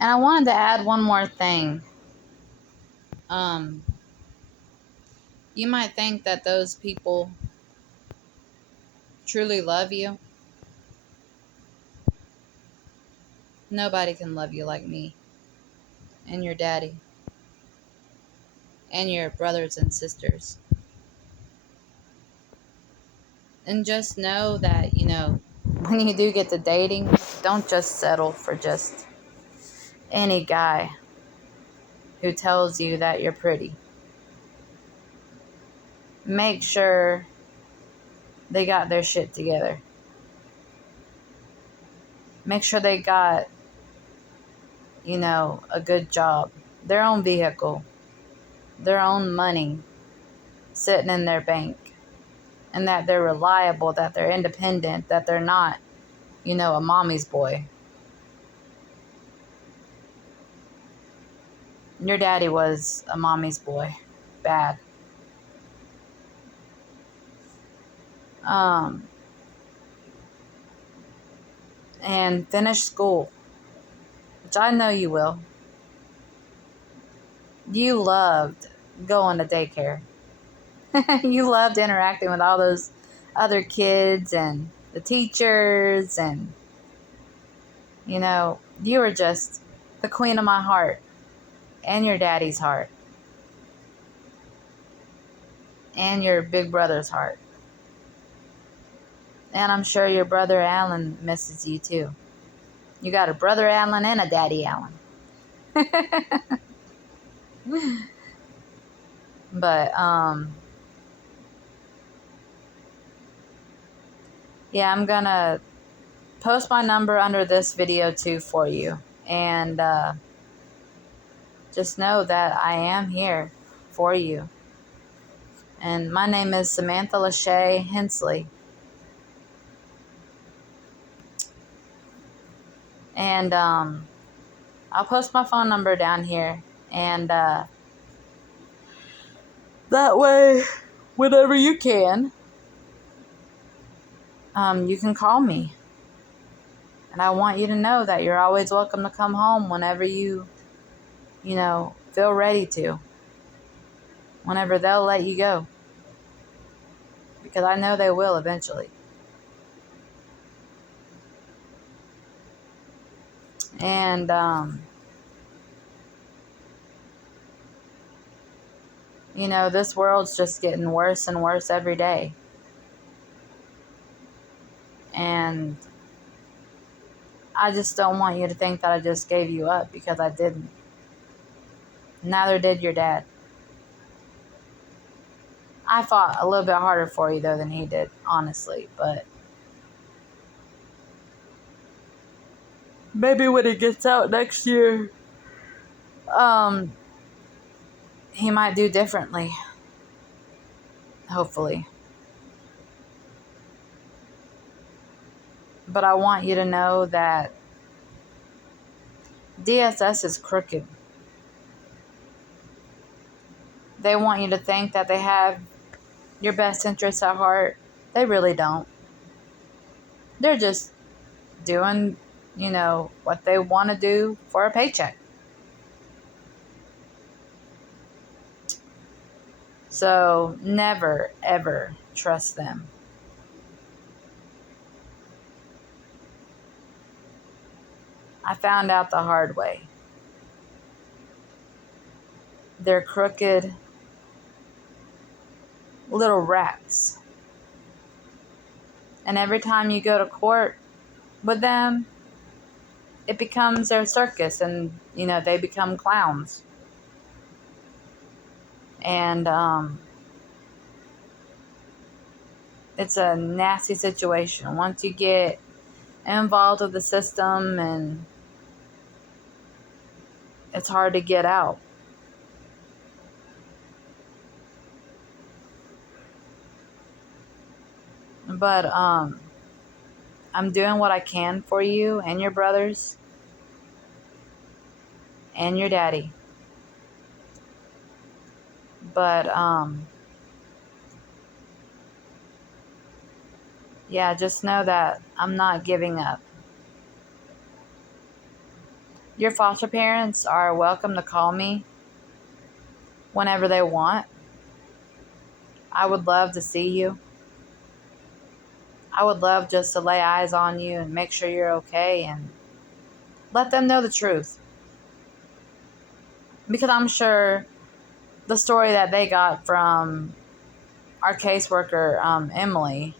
And I wanted to add one more thing. Um, you might think that those people truly love you. Nobody can love you like me and your daddy and your brothers and sisters. And just know that, when you do get to dating, don't just settle for just any guy who tells you that you're pretty. Make sure they got their shit together. Make sure they got, a good job, their own vehicle, their own money sitting in their bank, and that they're reliable, that they're independent, that they're not, a mommy's boy. Your daddy was a mommy's boy. Bad. And finish school, which I know you will. You loved going to daycare. You loved interacting with all those other kids and the teachers, and you were just the queen of my heart and your daddy's heart and your big brother's heart. And I'm sure your brother Alan misses you too. You got a brother Alan and a daddy Alan. But yeah, I'm gonna post my number under this video too for you. And just know that I am here for you. And my name is Samantha LaShae Hensley. And I'll post my phone number down here. And that way, whenever you can call me. And I want you to know that you're always welcome to come home whenever you feel ready to. Whenever they'll let you go. Because I know they will eventually. And this world's just getting worse and worse every day. And I just don't want you to think that I just gave you up, because I didn't. Neither did your dad. I fought a little bit harder for you, though, than he did, honestly. But maybe when he gets out next year, he might do differently. Hopefully. But I want you to know that DSS is crooked. They want you to think that they have your best interests at heart. They really don't. They're just doing, what they want to do for a paycheck. So never, ever trust them. I found out the hard way. They're crooked little rats. And every time you go to court with them, it becomes their circus, and, they become clowns. And it's a nasty situation. Once you get involved with the system, and it's hard to get out. But I'm doing what I can for you and your brothers and your daddy. But yeah, just know that I'm not giving up. Your foster parents are welcome to call me whenever they want. I would love to see you. I would love just to lay eyes on you and make sure you're okay and let them know the truth. Because I'm sure the story that they got from our caseworker, Emily,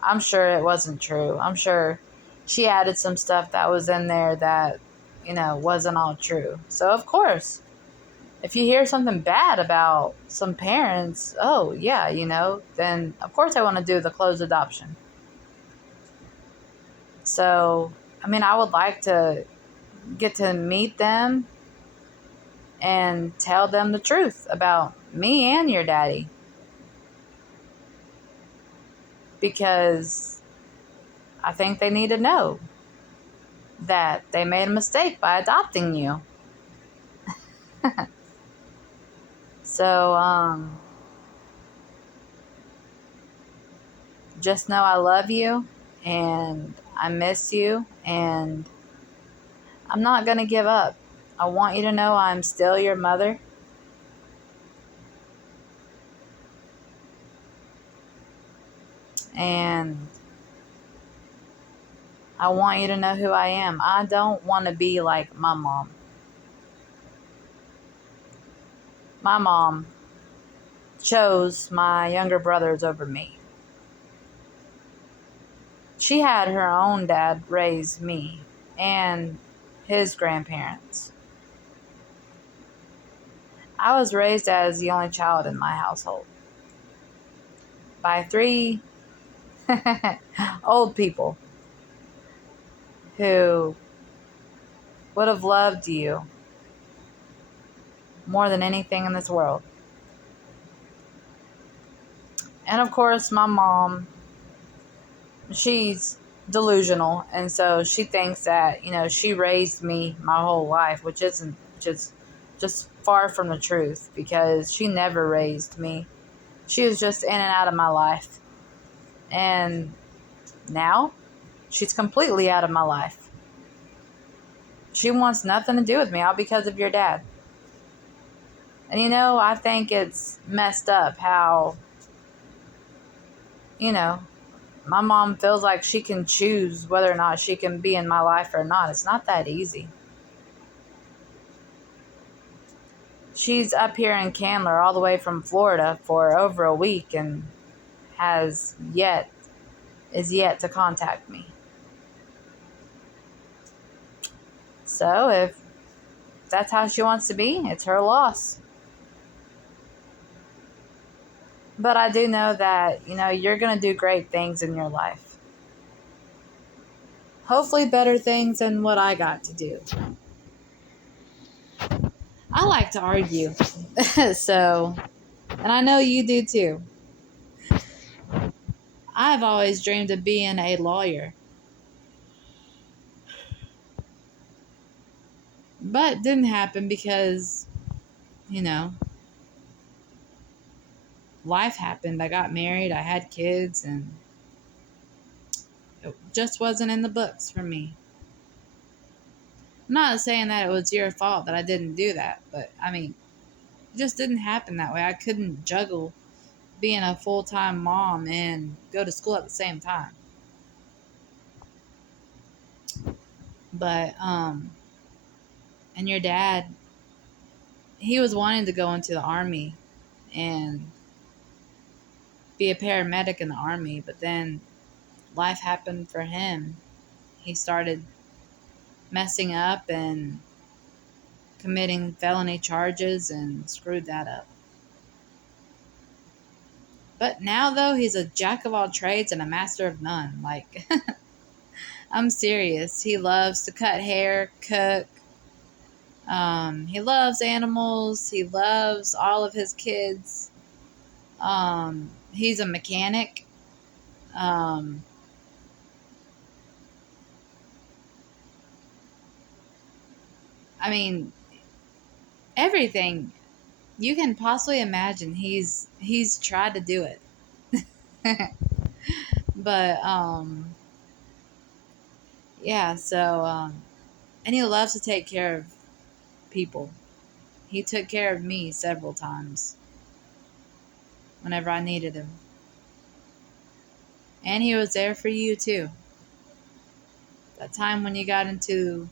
I'm sure it wasn't true. I'm sure she added some stuff that was in there that, wasn't all true. So, of course, if you hear something bad about some parents, oh, yeah, then of course I want to do the closed adoption. So, I would like to get to meet them and tell them the truth about me and your daddy. Because I think they need to know that they made a mistake by adopting you. So, just know I love you and I miss you and I'm not going to give up. I want you to know I'm still your mother. And I want you to know who I am. I don't want to be like my mom. My mom chose my younger brothers over me. She had her own dad raise me and his grandparents. I was raised as the only child in my household by 3 old people who would have loved you more than anything in this world. And of course, my mom, she's delusional, and so she thinks that, she raised me my whole life, which isn't just far from the truth, because she never raised me. She was just in and out of my life. And now she's completely out of my life. She wants nothing to do with me, all because of your dad. And I think it's messed up how, my mom feels like she can choose whether or not she can be in my life or not. It's not that easy. She's up here in Candler all the way from Florida for over a week and is yet to contact me. So if that's how she wants to be, it's her loss. But I do know that, you're going to do great things in your life. Hopefully better things than what I got to do. I like to argue. So, and I know you do too. I've always dreamed of being a lawyer. But it didn't happen because, life happened. I got married, I had kids, and it just wasn't in the books for me. I'm not saying that it was your fault that I didn't do that, but it just didn't happen that way. I couldn't juggle being a full-time mom and go to school at the same time. But, and your dad, he was wanting to go into the Army and be a paramedic in the Army, but then life happened for him. He started messing up and committing felony charges and screwed that up. But now, though, he's a jack of all trades and a master of none. Like, I'm serious. He loves to cut hair, cook. He loves animals. He loves all of his kids. He's a mechanic. Everything you can possibly imagine, he's tried to do it. But yeah, so And he loves to take care of people. He took care of me several times whenever I needed him. And he was there for you too. That time when you got into,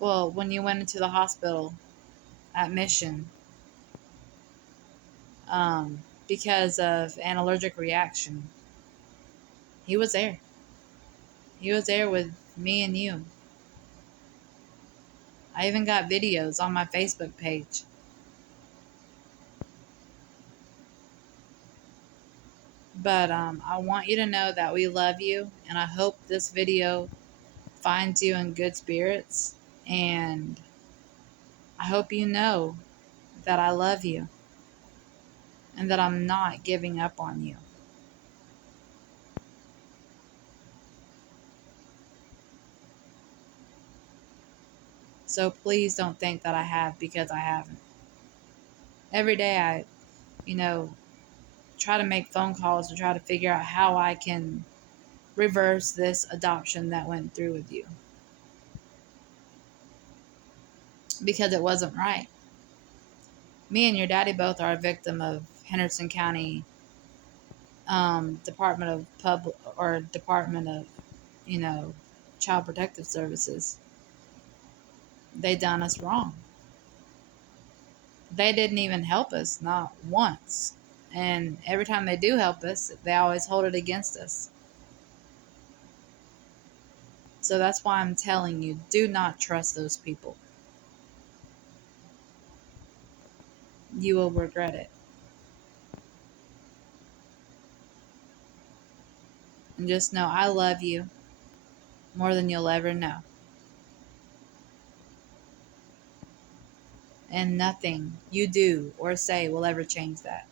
well, when you went into the hospital at Mission, because of an allergic reaction, he was there. He was there with me and you. I even got videos on my Facebook page. But I want you to know that we love you, and I hope this video finds you in good spirits. And I hope you know that I love you and that I'm not giving up on you. So please don't think that I have, because I haven't. Every day I, you know, try to make phone calls to try to figure out how I can reverse this adoption that went through with you, because it wasn't right. Me and your daddy both are a victim of Henderson County Department of Department of, you know, Child Protective Services. They done us wrong. They didn't even help us, not once. And every time they do help us, they always hold it against us. So that's why I'm telling you, do not trust those people. You will regret it. And just know I love you more than you'll ever know. And nothing you do or say will ever change that.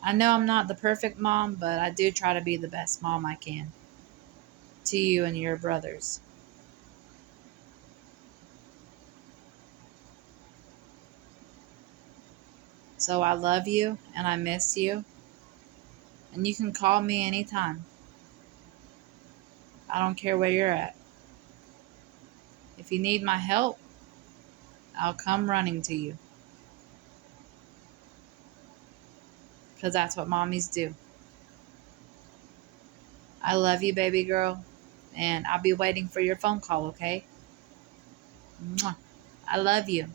I know I'm not the perfect mom, but I do try to be the best mom I can to you and your brothers. So I love you and I miss you. And you can call me anytime. I don't care where you're at. If you need my help, I'll come running to you. Because that's what mommies do. I love you, baby girl. And I'll be waiting for your phone call, okay? Mwah. I love you.